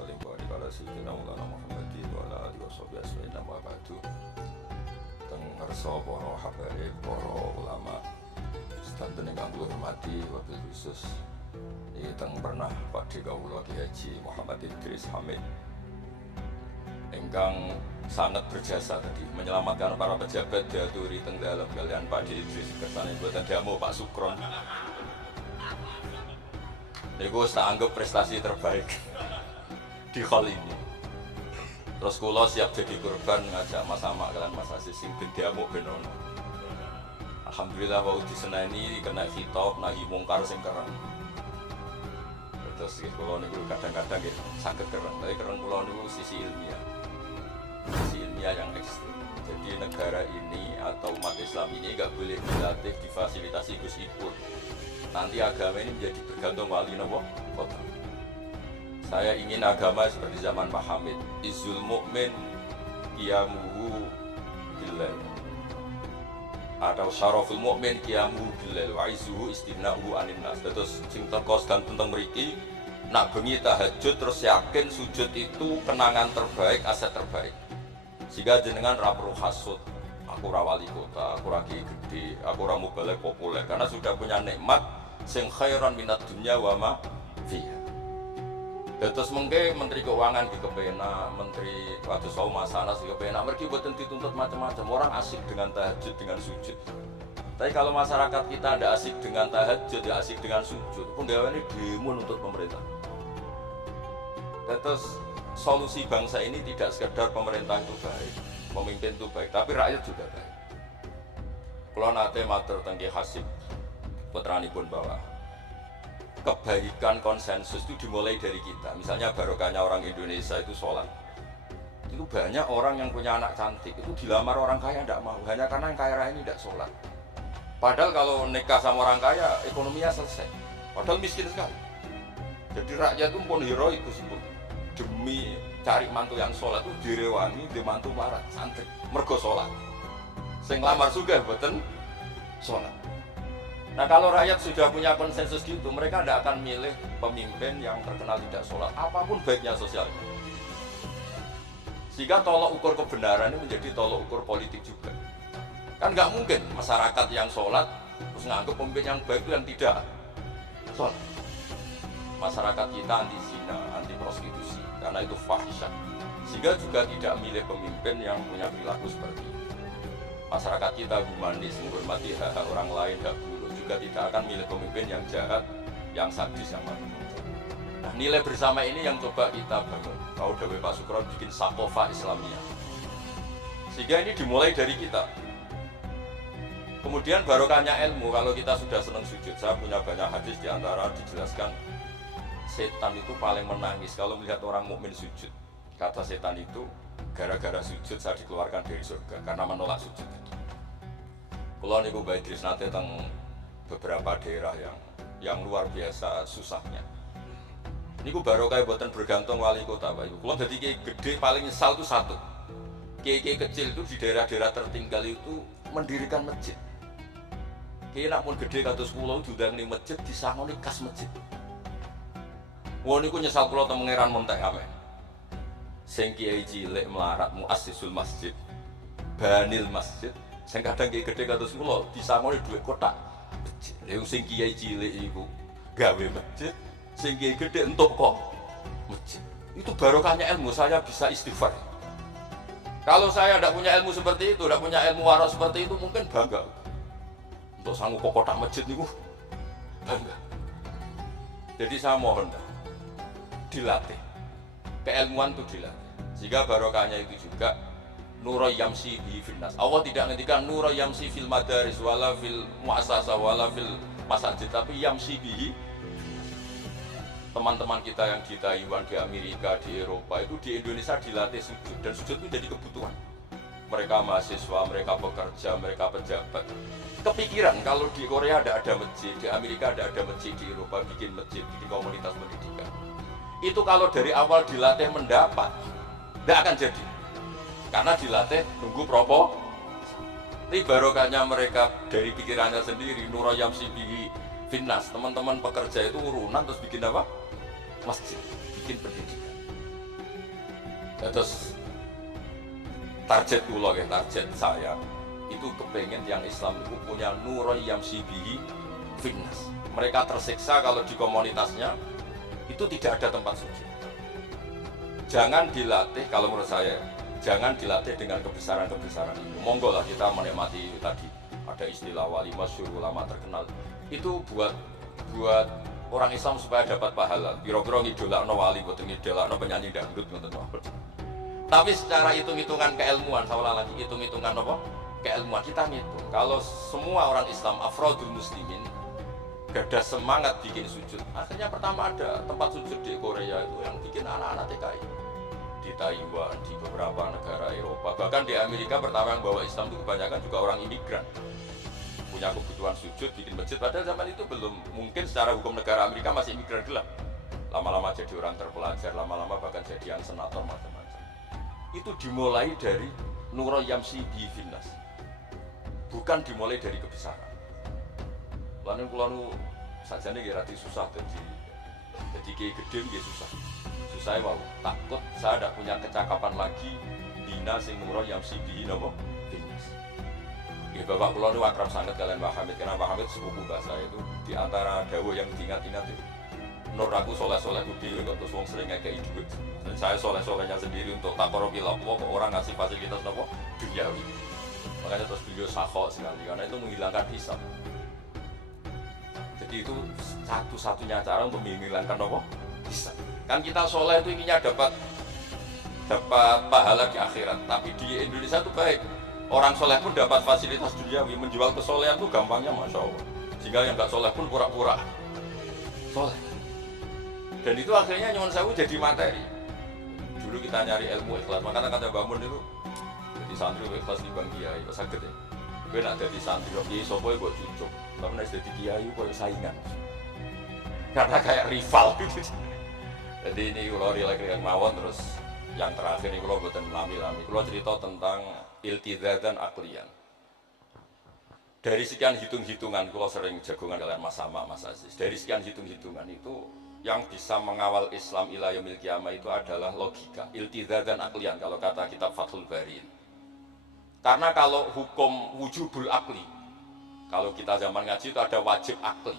sallim wa barik ala sayyidina Maulana Muhammadin wa ala alihi washabihi ajmain amma ba'du. Teng ngarsa para habaib, para ulama sedanten ingkang kula hormati wabil khusus iki teng pernah Pakde kawula Ki Haji Muhammad Idris Hamid ingkang sangat berjasa tadi menyelamatkan para pejabat diaturi teng dalam kalian Pakde Idris kersane boten diamu Pak Sukron. Niku tak anggap prestasi terbaik di hal ini. Terus kula siap jadi korban ngajak Mas Amak kalian Mas Asis sing diamuk ben ono. Alhamdulillah wau diseneni kena khitab nahi mungkar sing keren. Terus kula niku kadang-kadang nggih saged keren. Tapi keren kula niku sisi ilmiah. Sisi ilmiah yang ekstrem. Jadi negara ini atau umat Islam ini enggak boleh dilatih difasilitasi Gus Ipul. Nanti agama ini menjadi bergantung wali nopo kota. Saya ingin agama seperti zaman Pak Hamid. Izzul mu'min qiyamuhu billail. Atau syaraful mu'min qiyamuhu billail wa izzuhu istighna'uhu anin nas. Terus sing teko tentang mriki nak bengi tahajud terus yakin sujud itu kenangan terbaik, aset terbaik. Sehingga jenengan ra perlu hasud. Aku ra wali kota, aku ra gede, aku ra mubalek populer karena sudah punya nikmat sing khairan minat dunya wa ma fiha. Terus mengke menteri keuangan di kepena, menteri kados wau masalah di kepena, mergi boten dituntut macam-macam. Orang asik dengan tahajud, dengan sujud. Tapi kalau masyarakat kita ada asik dengan tahajud, ya asik dengan sujud, penggaweane demo untuk pemerintah. Terus solusi bangsa ini tidak sekedar pemerintah itu baik, pemimpin itu baik, tapi rakyat juga baik. Kalau nate matur teng Ki Hasyim putranipun bahwa kebaikan konsensus itu dimulai dari kita. Misalnya barokahnya orang Indonesia itu sholat. Itu banyak orang yang punya anak cantik itu dilamar orang kaya tidak mau hanya karena yang kaya raya ini tidak sholat. Padahal kalau nikah sama orang kaya ekonominya selesai. Padahal miskin sekali. Jadi rakyat itu pun hero itu sebut demi cari mantu yang sholat itu direwani di mantu marat santri mergo sholat. Sing lamar juga boten sholat. Nah kalau rakyat sudah punya konsensus gitu, mereka tidak akan milih pemimpin yang terkenal tidak sholat, apapun baiknya sosialnya. Sehingga tolok ukur kebenaran ini menjadi tolok ukur politik juga. Kan nggak mungkin masyarakat yang sholat terus nganggap pemimpin yang baik itu yang tidak sholat. Masyarakat kita anti zina, anti prostitusi, karena itu fahisyah. Sehingga juga tidak milih pemimpin yang punya perilaku seperti itu. Masyarakat kita humanis, menghormati hak orang lain, hak buruh, juga tidak akan milih pemimpin yang jahat, yang sadis, yang macam-macam. Nah, nilai bersama ini yang coba kita bangun. Kalau Dawe Pak Sukron bikin sakofa Islamiyah. Sehingga ini dimulai dari kita. Kemudian barokahnya ilmu, kalau kita sudah senang sujud, saya punya banyak hadis di antara dijelaskan setan itu paling menangis kalau melihat orang mukmin sujud. Kata setan itu, gara-gara sujud saya dikeluarkan dari surga karena menolak sujud itu. Kalau niku Mbak Idris nate teng beberapa daerah yang luar biasa susahnya. Niku barokah boten bergantung wali kota Pak Ibu. Kalau jadi kiai gede paling nyesal itu satu. Kiai-kiai kecil itu di daerah-daerah tertinggal itu mendirikan masjid. Kiai nak pun gede kados kula diundang ning masjid disangoni kas masjid. Wong niku nyesal kula teng Pangeran Montek amen. Sing kiai cilik melarat muassisul masjid, banil masjid, sing kadang kiai gede kados kula disangoni dhuwit kotak masjid. Lha sing kiai cilik iku gawe masjid, sing kiai gede entuk kok masjid. Itu barokahnya ilmu, saya bisa istighfar. Kalau saya tidak punya ilmu seperti itu, tidak punya ilmu waras seperti itu, mungkin bangga. Untuk sanggup kok kotak masjid niku bangga. Jadi saya mohon dilatih. Keilmuan itu dilatih. Jika barokahnya itu juga nura yamsi bi finnas. Allah tidak ngendikan nura yamsi fil madaris wala fil muassasah wala fil masajid, tapi yamsi bi. Teman-teman kita yang di Taiwan, di Amerika, di Eropa itu di Indonesia dilatih sujud dan sujud itu jadi kebutuhan. Mereka mahasiswa, mereka pekerja, mereka pejabat. Kepikiran kalau di Korea ada masjid, di Amerika ada masjid, di Eropa bikin masjid, bikin komunitas pendidikan. Itu kalau dari awal dilatih mendapat, tidak akan jadi. Karena dilatih nunggu propo. Ini barokahnya mereka dari pikirannya sendiri. Nura yamsi bihi finnas. Teman-teman pekerja itu urunan terus bikin apa? Masjid, bikin pendidikan. Terus target kula ya, target saya itu kepengen yang Islam itu punya nurul yamsi bihi finnas. Mereka tersiksa kalau di komunitasnya itu tidak ada tempat suci. Jangan dilatih, kalau menurut saya, jangan dilatih dengan kebesaran-kebesaran itu. Monggo lah kita menikmati tadi ada istilah wali masyhur, ulama terkenal. Itu buat orang Islam supaya dapat pahala. Kira-kira ngidolakno wali, boten ngidolakno penyanyi dangdut ngoten mawon. Tapi secara hitung-hitungan keilmuan, saya ulang lagi, hitung-hitungan apa? Keilmuan kita ngitung. Kalau semua orang Islam, afrodul muslimin, gadah semangat bikin sujud. Akhirnya pertama ada tempat sujud di Korea itu yang bikin anak-anak TKI. Di Taiwan, di beberapa negara Eropa, bahkan di Amerika pertama yang bawa Islam itu kebanyakan juga orang imigran. Punya kebutuhan sujud, bikin masjid. Padahal zaman itu belum, mungkin secara hukum negara Amerika masih imigran gelap. Lama-lama jadi orang terpelajar, lama-lama bahkan jadi yang senator macam-macam. Itu dimulai dari nurul yamsi bi finnas, bukan dimulai dari kebesaran. Lalu kalau saja nih rati susah jadi kayak gede nggak susah wow, takut saya tidak punya kecakapan lagi bina sing nurul yamsi bi nopo finnas. Ya bapak kalau nu akrab sangat kalian Pak Hamid, karena Pak Hamid sepupu bahasa itu di antara dawuh yang diingat-ingat itu. Nur aku soleh-soleh dewi kok terus wong sering ngekei duit. Dan saya soleh-solehnya sendiri untuk takorobil Allah kok orang ngasih fasilitas nopo duniawi. Makanya terus beliau sakho sekali karena itu menghilangkan hisab. Jadi itu satu-satunya cara untuk menghilangkan nopo hisab. Kan kita soleh itu inginnya dapat pahala di akhirat, tapi di Indonesia itu baik. Orang soleh pun dapat fasilitas duniawi, menjual kesolehan itu gampangnya masya Allah. Sehingga yang nggak soleh pun pura-pura soleh. Dan itu akhirnya nyuwun sewu jadi materi. Dulu kita nyari ilmu ikhlas, makanya kata bangun itu jadi santri ikhlas di bang kiai, kok sakit ya. Gue nak jadi santri, kiai sopoy gue cucuk, tapi nak jadi kiai gue saingan. Karena kayak rival gitu. Jadi ini kalau relak-relak mawon terus yang terakhir ini kalau buatan lami-lami, kalau cerita tentang iltizatan aklian. Dari sekian hitung-hitungan, kalau sering jagungan kalian Mas Sama, Mas Aziz. Dari sekian hitung-hitungan itu yang bisa mengawal Islam ila yaumil qiyamah itu adalah logika, iltizatan aklian kalau kata kitab Fathul Bari. Karena kalau hukum wujubul akli, kalau kita zaman ngaji itu ada wajib akli.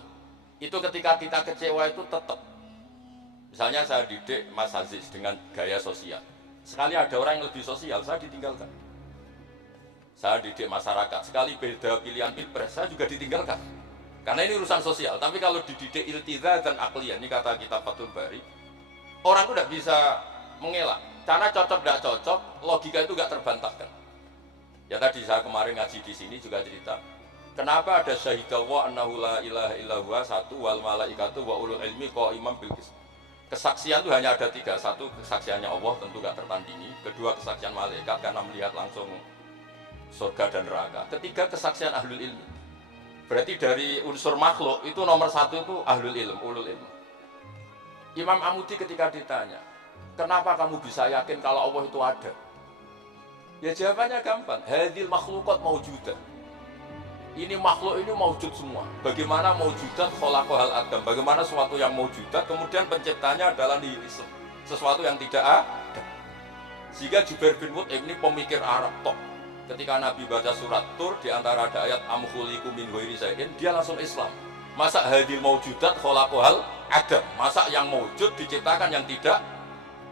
Itu ketika kita kecewa itu tetap. Misalnya saya didik Mas Aziz dengan gaya sosial. Sekali ada orang yang lebih sosial, saya ditinggalkan. Saya didik masyarakat, sekali beda pilihan pilpres, saya juga ditinggalkan. Karena ini urusan sosial, tapi kalau dididik iltizatan aklian, ini kata kitab Fathul Bari, orang itu tidak bisa mengelak. Karena cocok tidak cocok, logika itu tidak terbantahkan. Ya tadi saya kemarin ngaji di sini juga cerita, kenapa ada syahidallah annahu la ilaha illallah satu wal malaikatu wa ulul ilmi qaiman bil qist. Kesaksian itu hanya ada tiga, satu kesaksiannya Allah tentu tidak tertandingi, kedua kesaksian malaikat karena melihat langsung surga dan neraka, ketiga kesaksian ahlul ilmi. Berarti dari unsur makhluk itu nomor satu itu ahlul ilm, ulul ilm. Imam Amudi ketika ditanya, kenapa kamu bisa yakin kalau Allah itu ada? Ya jawabannya gampang, hadil makhlukat maujudah. Ini makhluk ini maujud semua. Bagaimana maujudat khalaqahal adam? Bagaimana sesuatu yang maujudat kemudian penciptanya adalah nihilisme, sesuatu yang tidak ada. Sehingga Jubair bin Mut'im ini pemikir Arab top. Ketika Nabi baca surat Tur di antara ada ayat am khuliqu min ghairi syai'in, dia langsung Islam. Masa hadil maujudat khalaqahal adam? Masa yang maujud diciptakan yang tidak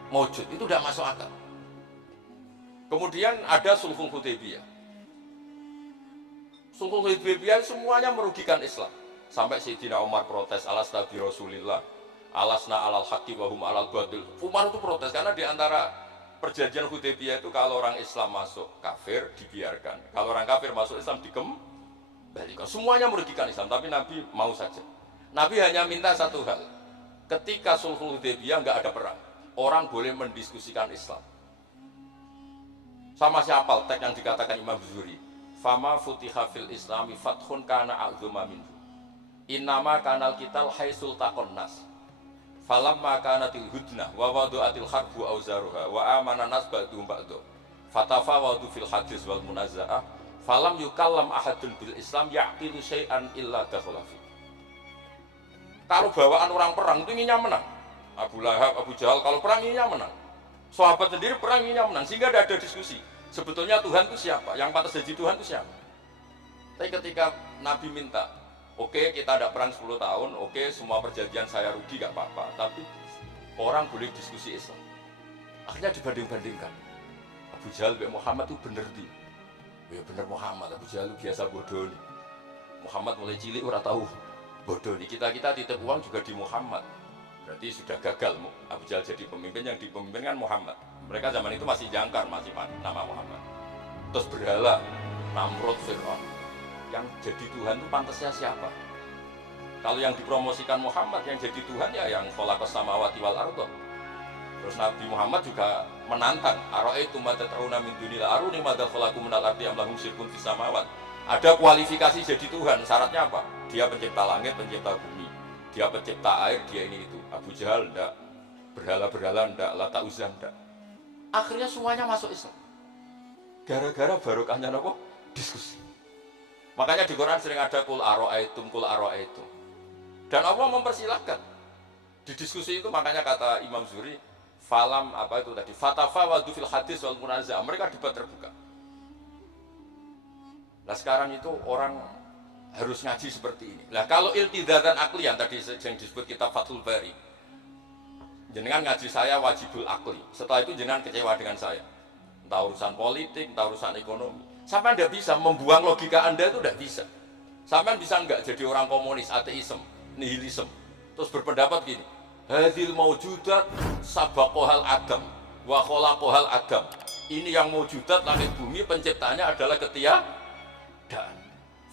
maujud? Itu tidak masuk akal. Kemudian ada sulhul Hudaybiyah. Sulhul Hudaybiyah semuanya merugikan Islam. Sampai Sayyidina Umar protes, alasna bi Rasulillah, alasna alal haqqi wa hum alal batil. Umar itu protes karena di antara perjanjian Hudaybiyah itu kalau orang Islam masuk kafir dibiarkan, kalau orang kafir masuk Islam dikembalikan. Semuanya merugikan Islam, tapi Nabi mau saja. Nabi hanya minta satu hal, ketika sulhul Hudaybiyah nggak ada perang, orang boleh mendiskusikan Islam. Sama siapa teks yang dikatakan Imam Zuhri, fama futiha fil islami fathun kana a'zuma minhu innama kanal kital haisul taqon nas falamma kanatil hudnah wa wadu'atil harbu auzaruha wa amana nas ba'dhum ba'dhu fatafawadu fil hadis wal munazza'ah falam yukallam ahadun bil islam ya'qilu syai'an illa dakhala fi. Kalau bawaan orang perang itu inginnya menang. Abu Lahab, Abu Jahal kalau perang inginnya menang. Sahabat sendiri perang ini menang, sehingga tidak ada diskusi. Sebetulnya Tuhan itu siapa? Yang pantas jadi Tuhan itu siapa? Tapi ketika Nabi minta, oke, kita ada perang 10 tahun, oke, semua perjanjian saya rugi gak apa-apa, tapi orang boleh diskusi Islam. Akhirnya dibanding-bandingkan. Abu Jahal dan Muhammad itu bener di. Ya bener Muhammad, Abu Jahal biasa bodoh nih. Muhammad mulai cilik ora tahu bodoh nih. Kita titip uang juga di Muhammad. Berarti sudah gagal Abu Jahal jadi pemimpin, yang dipemimpin kan Muhammad. Mereka zaman itu masih jangkar, masih nama Muhammad. Terus berhala Namrud, Fir'aun. Yang jadi Tuhan itu pantasnya siapa? Kalau yang dipromosikan Muhammad yang jadi Tuhan ya yang khalaqas samawati wal ardh. Terus Nabi Muhammad juga menantang, ara'aitum ma tad'una min dunillah aruni madza khalaqu minal ardi am lahum syirkun fis samawat. Ada kualifikasi jadi Tuhan, syaratnya apa? Dia pencipta langit, pencipta bumi. Dia pencipta air, dia ini itu. Abu Jahal enggak, berhala-berhala enggak, Lata Uzza enggak. Akhirnya semuanya masuk Islam. Gara-gara barokahnya apa? Diskusi. Makanya di Quran sering ada kul ara'aitum. Dan Allah mempersilahkan. Di diskusi itu makanya kata Imam Zuhri, falam apa itu tadi? Fatafawadu fil hadis wal munazah. Mereka debat terbuka. Nah sekarang itu orang harus ngaji seperti ini. Nah kalau iltidatan aklian tadi yang disebut kitab Fathul Bari. Jenengan ngaji saya wajibul akli. Setelah itu jenengan kecewa dengan saya. Entah urusan politik, entah urusan ekonomi. Sampai Anda bisa membuang logika Anda itu tidak bisa. Sampai bisa enggak jadi orang komunis, ateisme, nihilisme. Terus berpendapat gini, hadil maujudat sabaqohal adam wa khalaqohal adam. Ini yang maujudat langit bumi penciptanya adalah ketiadaan.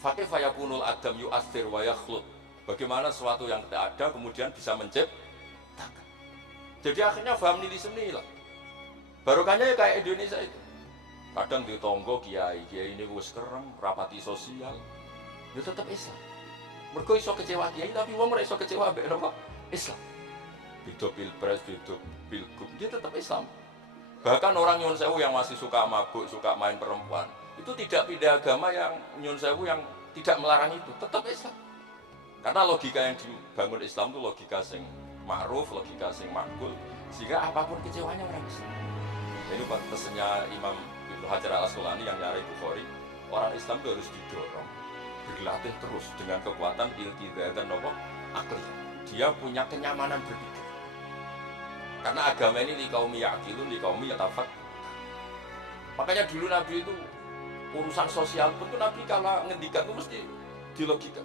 Fakih fayakunul adam yu'athir wa yakhluq. Bagaimana sesuatu yang tidak ada kemudian bisa menciptakan. Jadi akhirnya paham nihilisme inilah. Barokahnya ya kayak Indonesia itu. Kadang di tonggo kiai ini wis kerem, rapati sosial, ya tetap Islam. Mergo iso kecewa kiai, tapi wong ora iso kecewa mbek napa? Islam. Beda pilpres, beda pilgub, dia tetap Islam. Bahkan orang nyun sewu yang masih suka mabuk, suka main perempuan, itu tidak pindah agama yang nyun sewu yang tidak melarang itu, tetap Islam. Karena logika yang dibangun Islam itu logika sing ma'ruf, logika sing makbul, sehingga apapun kecewanya orang Islam. Ini pesannya Imam Ibnu Hajar al-Asqalani yang nyari Bukhari, orang Islam itu harus didorong, berlatih terus dengan kekuatan iltidatan akli. Dia punya kenyamanan berpikir. Karena agama ini liqaumi ya'qilun, liqaumi yatafak. Makanya dulu Nabi itu urusan sosial pun tuh Nabi kalau ngendikan itu mesti dilogika.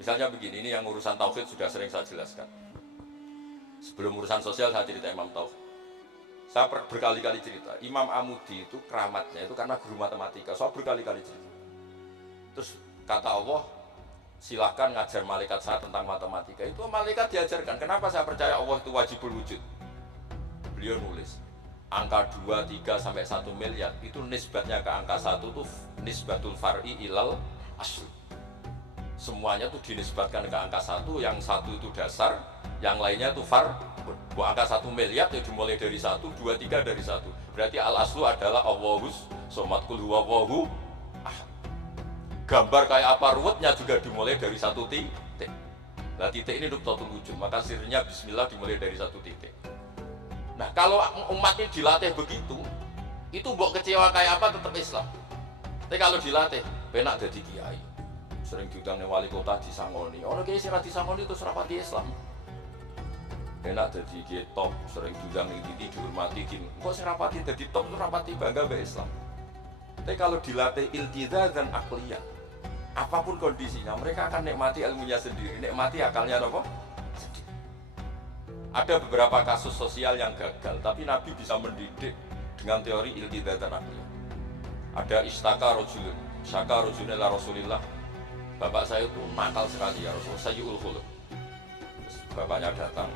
Misalnya begini, ini yang urusan tauhid sudah sering saya jelaskan. Sebelum urusan sosial saya cerita Imam Tauhid. Saya berkali-kali cerita, Imam Amudi itu keramatnya itu karena guru matematika. Saya berkali-kali cerita. Terus kata Allah, silahkan ngajar malaikat saya tentang matematika. Itu malaikat diajarkan. Kenapa saya percaya Allah itu wajibul wujud? Beliau nulis, angka 2, 3, sampai 1 miliar itu nisbatnya ke angka 1 itu nisbatul far'i ilal asli. Semuanya itu dinisbatkan ke angka 1, yang 1 itu dasar, yang lainnya itu far. Angka 1 miliar itu dimulai dari 1, 2, 3 dari 1. Berarti al-aslu adalah Allahus somad kul huwallahu ahad. Gambar kayak apa ruwetnya juga dimulai dari 1 titik. Nah titik ini nuktatul wujud, maka sirnya bismillah dimulai dari 1 titik. Nah kalau umat ini dilatih begitu, itu mbok kecewa kayak apa tetap Islam. Tapi kalau dilatih, penak jadi kiai. Sering diundang wali kota disangoni. Orang kiai sing ra disangoni itu serapati Islam. Enak jadi kiai top, sering diundang ning dihormati gini. Kok sing rapati dadi top itu rapati bangga mbek Islam. Tapi kalau dilatih iltizam dan akliyah, apapun kondisinya, mereka akan nikmati ilmunya sendiri, nikmati akalnya apa? Sendiri. Ada beberapa kasus sosial yang gagal, tapi Nabi bisa mendidik dengan teori iltizam dan akliyah. Ada istaka rojulun, syaka rojulun ila Rasulillah. Bapak saya itu nakal sekali ya Rasul, sayyul khuluq. Bapaknya datang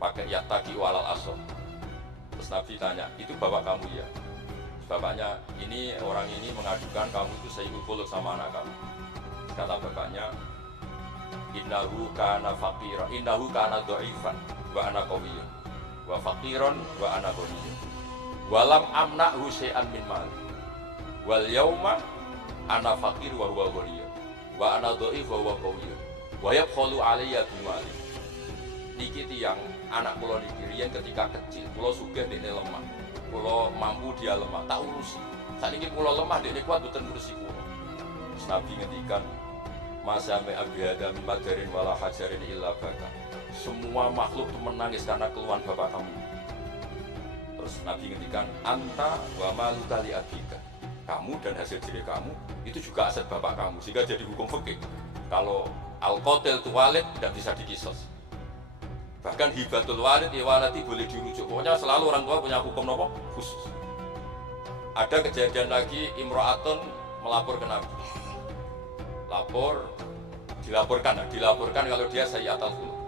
pakai yattaqi walal asom. Terus Nabi tanya, itu bapak kamu ya? Bapaknya, ini orang ini mengadukan kamu itu sayyul khuluq sama anak kamu. Kata bapaknya, innahu kana faqiran, innahu kana dhaifan wa ana qawiyyun wa faqiran wa ana ghaniyun walam amna'hu syai'an min mali wal yauma ana faqir wa huwa ghaniyun wa ana dhaif wa huwa qawiyyun wa yabkhalu alayya bimali. Niki tiyang anak kula niki riyen ketika kecil, kula sugih dekne lemah. Kula mampu dia lemah, tak urusi. Saiki kula lemah dekne kuat mboten ngurusi kula. Nabi ngendikan Masame abi adam madarin wala hajarin illa baka. Semua makhluk itu menangis karena keluhan bapak kamu. Terus Nabi ngendikan anta wa maluka li abika. Kamu dan hasil jerih kamu itu juga aset bapak kamu, sehingga jadi hukum fikih. Kalau al-qatil tu walid tidak bisa dikisos. Bahkan hibatul walid ya waladi boleh dirujuk. Pokoknya selalu orang tua punya hukum apa? Khusus. Ada kejadian lagi imro'atun melapor ke Nabi. Dilaporkan kalau dia sayyi'atul khuluq.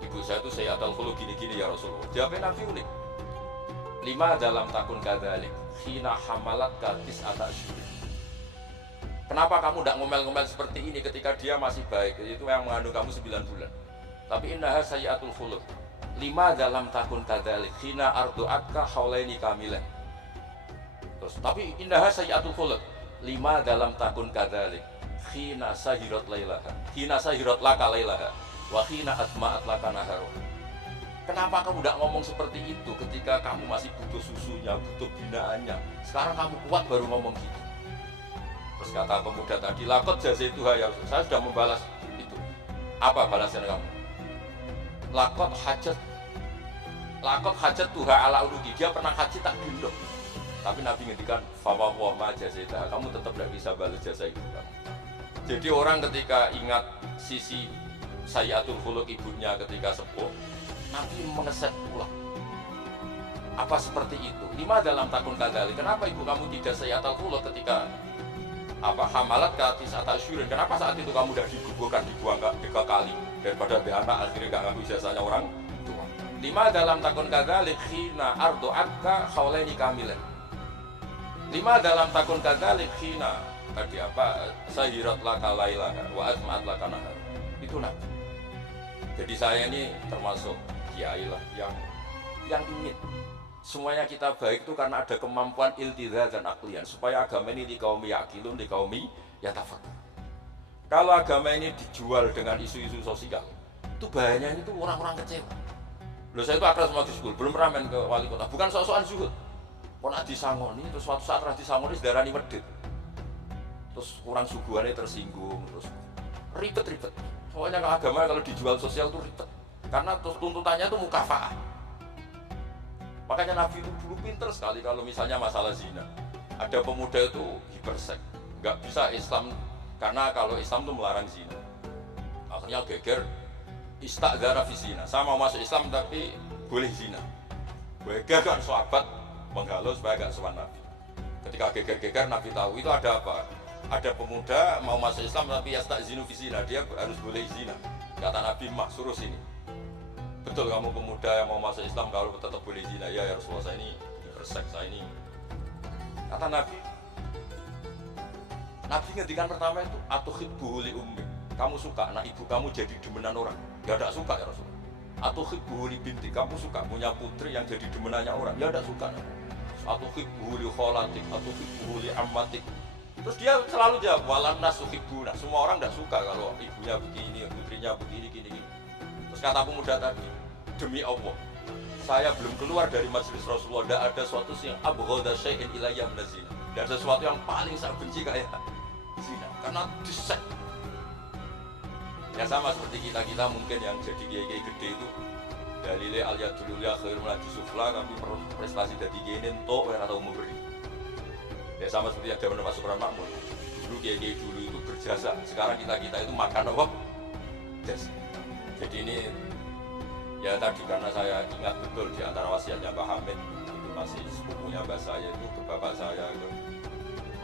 Ibu saya itu sayyi'atul khuluq gini-gini ya Rasulullah. Jawabnya Nabi unik. 5 dalam takun kadzalik khina hamalat katis atasyur. Kenapa kamu tidak ngomel-ngomel seperti ini ketika dia masih baik? Itu yang mengandung kamu 9 bulan. Tapi innaha sayyi'atul khuluq. 5 dalam takun kadzalik khina ardu'atka haulaini kamilan. Terus tapi innaha sayyi'atul khuluq. 5 dalam takun kadzalik khina sahirat lailaha. Khina sahirat laka lailaha wa khina atma'at laka naharu. Kenapa kamu tidak ngomong seperti itu ketika kamu masih butuh susunya, butuh binaannya? Sekarang kamu kuat baru ngomong gitu. Terus kata pemuda tadi, lakot jazaituha ya Rasul. Saya sudah membalas itu. Apa balasan kamu? Lakot hajat tuha ala ulugi. Dia pernah haji tak gendong. Tapi Nabi ngendikan, fawwah ma jazaituha. Kamu tetap tidak bisa balas jasa itu kamu. Jadi orang ketika ingat sisi sayyi'atul khuluq ibunya ketika sepuh, Nabi mengeset pulang. Apa seperti itu? 5 dalam takun kadzalik. Kenapa ibu kamu tidak sayyi'atul khuluq ketika hamalat katis atasyurin? Kenapa saat itu kamu tidak digugurkan, dibuang 3 kali daripada anak akhirnya nggak ngaku ijazahnya orang tua? 5 dalam takun kadzalik khina ardu'atka haulaini kamilan. 5 dalam takun kadzalik khina tadi sahirat laka lailaha wa atma'at laka nahar. Itu Nabi. Jadi saya ini termasuk kiai lah yang ingin semuanya kita baik itu karena ada kemampuan iltidha dan aklian supaya agama ini di kaum yakilun, di kaum yatafakkur. Kalau agama ini dijual dengan isu-isu sosial, itu bahayanya itu orang-orang kecewa. Loh, saya itu akrab sama Gus Dur, belum pernah main ke wali kota, bukan soal-soal zuhud. Kok nak disangoni, terus suatu saat nak disangoni sedarani medit. Terus kurang suguhannya tersinggung, terus ribet-ribet. Soalnya agama kalau dijual sosial itu ribet. Karena tuntutannya itu mukafa'ah. Makanya Nabi itu dulu pinter sekali kalau misalnya masalah zina. Ada pemuda itu hipersek, nggak bisa Islam karena kalau Islam itu melarang zina. Akhirnya geger istadzara fi zina. Saya mau masuk Islam tapi boleh zina. Geger kan sahabat menghalau supaya gak sowan Nabi. Ketika geger-geger Nabi tahu itu ada apa? Ada pemuda mau masuk Islam tapi yastazinu fi zina, dia harus boleh zina. Kata Nabi, "Mak, suruh sini." Betul kamu pemuda yang mau masuk Islam kalau tetap boleh zina? Ya Rasulullah, saya ini hiperseks, saya ini. Kata Nabi ngendikan pertama itu atuhibbu li ummi. Kamu suka anak ibu kamu jadi demenan orang? Ya tidak suka ya Rasulullah. Atuhibbu li binti, kamu suka punya putri yang jadi demenannya orang? Ya tidak suka. Atuhibbu li kholatik, atuhibbu li ammatik. Terus dia selalu jawab walan nasuhibbu. Nah, semua orang tidak suka kalau ibunya begini, putrinya begini, gini. Terus kata pemuda tadi, demi Allah, saya belum keluar dari majelis Rasulullah, tidak ada sesuatu yang abghadha syai'in ilayya min zina. Tidak ada sesuatu yang paling saya benci kayak zina, karena disek. Ya sama seperti kita mungkin yang jadi kiai gede itu dalile al-yadul ulya khairun min sufla, tapi prestasi dari kiai entuk ora tau memberi. Ya sama seperti yang zaman Pak Supran Makmur. Dulu kiai dulu itu berjasa, sekarang kita itu makan apa? Jasa. Jadi ini ya tadi karena saya ingat betul di antara wasiatnya Pak Hamid itu masih sepupunya mbak saya itu ke bapak saya itu,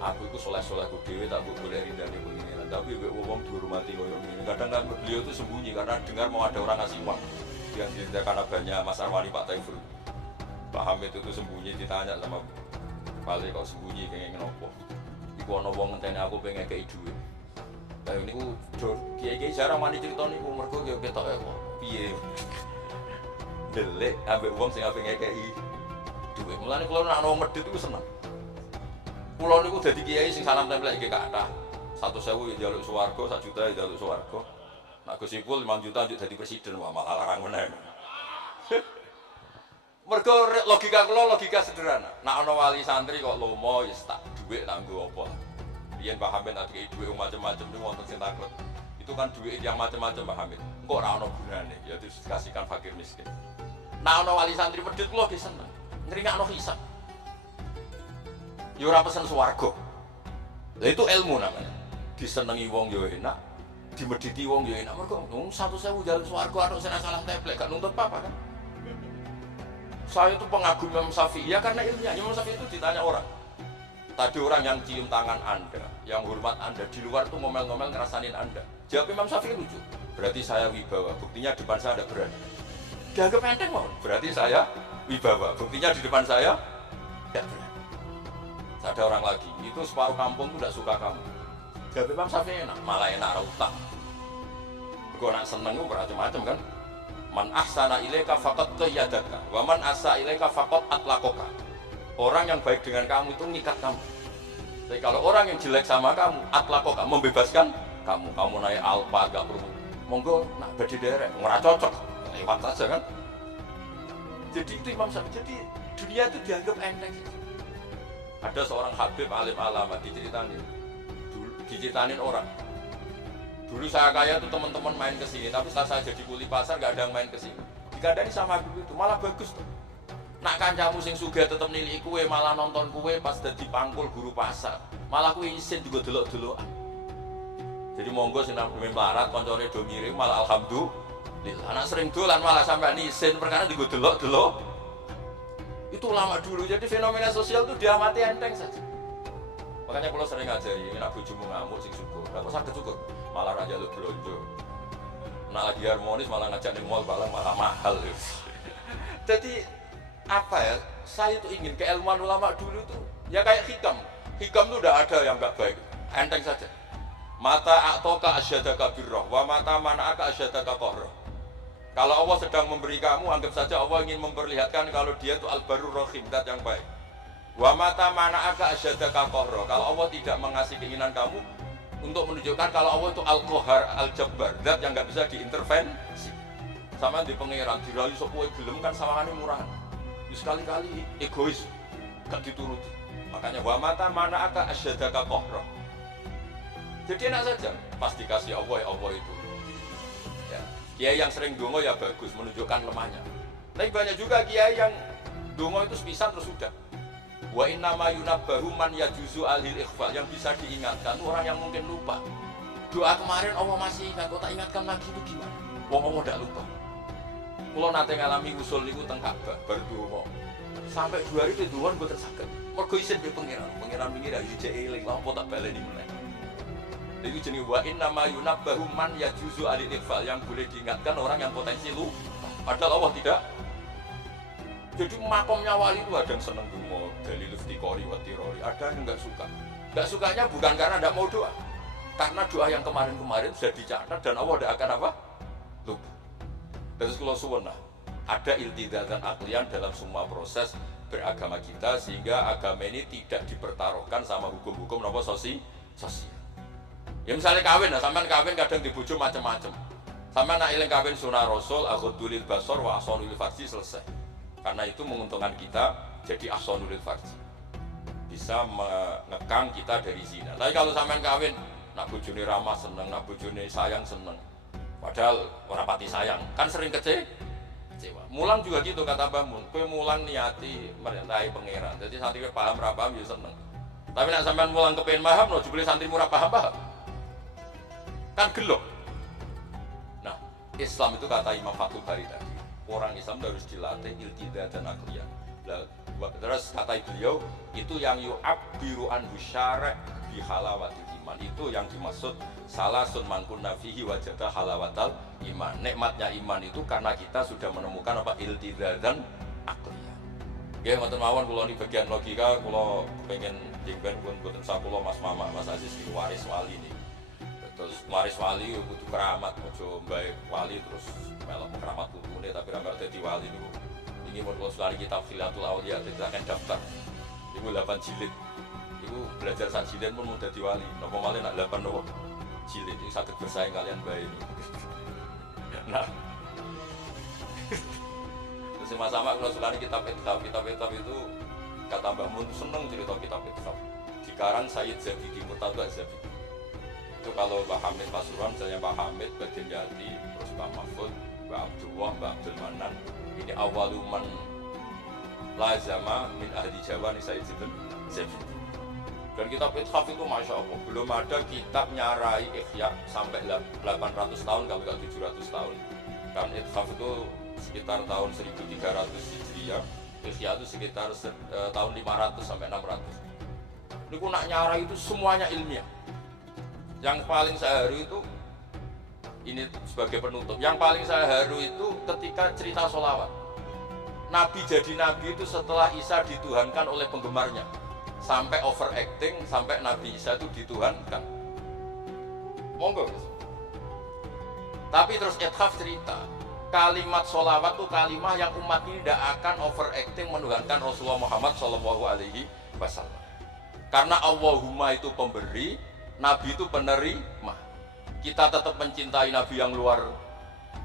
aku itu soleh-soleh ku dewe tak boleh ridani pengiran, tapi wong dihormati koyo ngene. Kadang beliau itu sembunyi karena dengar mau ada orang ngasih uang yang diceritakan abahnya Mas Arwani Pak Taifur. Pak Hamid itu sembunyi, ditanya sama Balik kok sembunyi pengen ngopo. Iku ana wong ngenteni aku pengen kei dhuwit. Lah niku kiai-kiai jarang mani crito niku mergo ya ketoke kok piye. Delek ambek wong sing ape ngekeki dhuwit. Mulane kula nek ana wong medhit iku seneng. Kula niku dadi kiai sing salam tempel iki kathah. 100.000 ya njaluk swarga, 1 juta ya njaluk swarga. Nek Gus Ipul 5 juta njuk dadi presiden, wah malah larang meneh. Mergo logika kula logika sederhana. Nek ana wali santri kok lomo ya tak dhuwit tak nggo apa. Biyen Pak Hamid tak dikai dhuwit macam-macam niku wonten sing takut. Itu kan dhuwit yang macam-macam Pak Hamid. Engko ora ana gunane, ya terus kasihkan fakir miskin. Nek ana wali santri medhit kula ge seneng. Ngringakno hisab. Ya ora pesen swarga. Lah itu ilmu namanya. Disenengi wong ya enak, dimedhiti wong ya enak. Mergo wong 100.000 jalan swarga atok sing salah teplek gak nuntut apa kan. Saya itu pengagum Imam Syafi'i ya karena ilmunya. Imam Syafi'i itu ditanya orang. Tadi orang yang cium tangan Anda, yang hormat Anda, di luar itu ngomel-ngomel ngerasain Anda. Jawab Imam Syafi'i lucu. Berarti saya wibawa, buktinya depan saya ada berani. Dianggap enteng mau. Berarti saya wibawa, buktinya di depan saya tidak berani. Ada orang lagi, itu separuh kampung itu tidak suka kamu. Jawab Imam Syafi'i enak, malah enak rautang. Gue nak seneng gue macam-macam kan. Man ahsana ilaika faqad qayyadaka wa man asa ilaika faqad atlaqaka. Orang yang baik dengan kamu itu ngikat kamu. Tapi kalau orang yang jelek sama kamu, atlaqaka, membebaskan kamu. Kamu naik Alfa gak perlu. Monggo nak badhe derek, ora cocok. Lewat saja kan. Jadi itu Imam Syafi'i. Jadi dunia itu dianggap enteng. Ada seorang habib alim alama diceritain orang. Dulu saya kaya tuh teman-teman main ke sini, tapi setelah saya jadi kuli pasar gak ada yang main ke sini. Dikandani sama Habib itu, malah bagus tuh. Nak kancamu sing sugih tetep nilai kue, malah nonton kue pas dadi pangkul guru pasar. Malah kue isin juga delok-delokan. Jadi monggo sing nang melarat koncone do ngirim malah alhamdulillah. Anak sering dolan malah sampai isin perkara digo delok-delok. Itu lama dulu. Jadi fenomena sosial tuh diamati enteng saja. Makanya kalau sering ngajari, nak bojomu ngamuk sing syukur. Lah kok saged syukur? Malah raja lu belanja. Nak lagi harmonis malah ngajak ning mall malah mahal. Jadi apa ya? Saya tuh ingin keilmuan ulama dulu tuh ya kayak hikam. Hikam tuh udah ada yang enggak baik. Enteng saja. Mata a'toka asyadaka birrah wa mata mana'aka asyadaka qahrah. Kalau Allah sedang memberi kamu, anggap saja Allah ingin memperlihatkan kalau dia itu al-barur rahim, zat yang baik. Wa mata mana'aka asyadaka qahrah. Kalau Allah tidak mengasih keinginan kamu untuk menunjukkan kalau Allah itu al-qahar, al-jabbar, zat yang enggak bisa diintervensi. Sama di pangeran dirayu sapa gelem kan sawangane murah. Sekali-kali egois, gak dituruti. Makanya wa mata mana'aka asyadaka qahrah. Jadi enak saja, pasti kasih Allah ya Allah itu. Ya. Kiai yang sering dongo ya bagus, menunjukkan lemahnya. Tapi banyak juga kiai yang dongo itu sepisan terus sudah. Wa inna ma yunabbahu man yajuzu alil ikhfal, yang bisa diingatkan orang yang mungkin lupa. Doa kemarin Allah masih ingat, kok tak ingatkan lagi itu gimana? Wong Allah tidak lupa. Kalau nanti ngalami usul niku teng Ka'bah berdonga. Sampai 2 hari itu doan mboten saged. Mergo isin be pangeran mikir ya jek eling apa tak baleni meneh. Itu jenis wa inna ma yunabbahu man yajuzu alil ikhfal, yang boleh diingatkan orang yang potensi lupa. Padahal Allah tidak. Jadi makomnya wali itu ada yang seneng donga, dalil iftiqori wa tirori, ada yang enggak suka. Enggak sukanya bukan karena enggak mau doa. Karena doa yang kemarin-kemarin sudah dicatat dan Allah tidak akan apa? Lupa. Terus kalau suwun ada iltizatan aklian dalam semua proses beragama kita sehingga agama ini tidak dipertaruhkan sama hukum-hukum apa sosial. Ya misalnya kawin, sampean kawin kadang dibujuk macam-macam. Sampean nak eling kawin sunah Rasul, aghudulil basar wa ahsanul farji selesai. Karena itu menguntungkan kita jadi ahsanul farji. Bisa mengekang kita dari zina. Tapi kalau sampean kawin, nak bojone ramah seneng, nak bojone sayang seneng. Padahal orang pati sayang, kan sering kecewa. Mulang juga gitu kata Mbah Mun, kowe mulang niati merintahi pangeran. Jadi santri paham ra paham ya seneng. Tapi nek sampean mulang kepen paham lho, jebule santri ora paham. Kan gelo. Nah, Islam itu kata Imam Fathul Bari tadi, orang Islam harus dilatih iltizatan akliyah. Terus kata beliau, itu yang yu'abbiru an syara' bi halawatil iman. Itu yang dimaksud salah sun mangkun nafihi wajada halawatal iman. Nikmatnya iman itu karena kita sudah menemukan apa iltizatan akliyah. Nggih ngoten mawon kula ni bagian logika kula pengen jengben mboten sakula Mas Mama, Mas Aziz iki waris wali nih. Terus waris wali kudu keramat, aja mbae wali terus melok keramat putune tapi ra dadi wali niku. Ini mau kalau sekali kita Khilatul Auliya kita akan daftar. Iku 8 jilid. Iku belajar sak jilid pun mau dadi wali. Napa malih nak 8 nopo? Jilid iki saged bersaing kalian bae ini. Nah. Terus sama kalau suka kitab itu kata Mbah Mun seneng cerita kitab. Dikarang Sayyid Zabidi, Murtadha Zabidi. Itu kalau Mbah Hamid Pasuruan, misalnya Mbah Hamid, Mbah Dimyati, terus Mbah Mahfud, Mbah Abdullah, Mbah Abdul Manan, ini awaluman lazama min ahli Jawa nih Sayyid Zabidi. Dan kitab Ithaf itu Masya Allah, belum ada kitab nyarai Ihya sampai 800 tahun, kalau nggak 700 tahun. Kan Ithaf itu sekitar tahun 1300 Hijriah, Ihya itu sekitar tahun 500 sampai 600. Ini aku nak nyarai itu semuanya ilmiah. Yang paling saya haru itu, ini sebagai penutup, yang paling saya haru itu ketika cerita sholawat. Nabi jadi nabi itu setelah Isa dituhankan oleh penggemarnya. Sampai overacting, sampai Nabi Isa itu dituhankan. Monggo. Tapi terus Ithaf cerita, kalimat sholawat itu kalimat yang umat ini tidak akan overacting menuhankan Rasulullah Muhammad SAW. Karena Allahumma itu pemberi, Nabi itu penerima. Kita tetap mencintai Nabi yang luar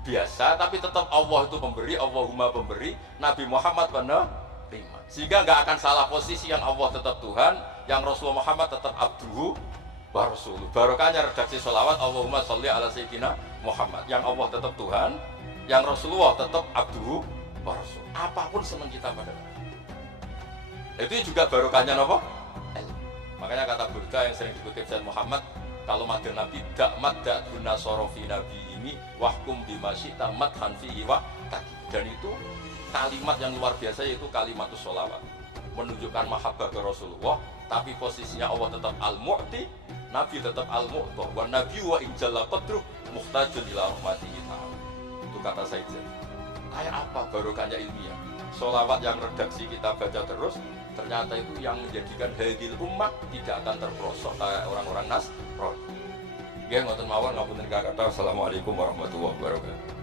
biasa, tapi tetap Allah itu pemberi, Allahumma pemberi, Nabi Muhammad penerima. Sehingga nggak akan salah posisi, yang Allah tetap Tuhan, yang Rasulullah Muhammad tetap abduhu wa rasuluh. Barokahnya redaksi sholawat Allahumma sholli ala sayyidina Muhammad, yang Allah tetap Tuhan, yang Rasulullah tetap abduhu wa rasuluh. Apapun senang kita pada itu juga barokahnya apa? Makanya kata Burda yang sering dikutip Sayyid Muhammad, kalau madha Nabi dak madda guna sorofi Nabi ini wahkum bimasyita madhan fihi wa taki. Dan itu kalimat yang luar biasa, yaitu kalimat sholawat, menunjukkan mahabbah ke Rasulullah, tapi posisinya Allah tetap al-mu'ti, Nabi tetap al-mu'toh, wa nabi wa injalla qadruh muhtajun ila rahmatihi ta'ala. Itu kata Sayyid. Kayak apa barokahnya ilmiah? Sholawat yang redaksi kita baca terus, ternyata itu yang menjadikan hadil ummah tidak akan terperosok kayak orang-orang Nasrani. Nggih ngoten mawon, ngapunten kakak. Assalamualaikum warahmatullahi wabarakatuh.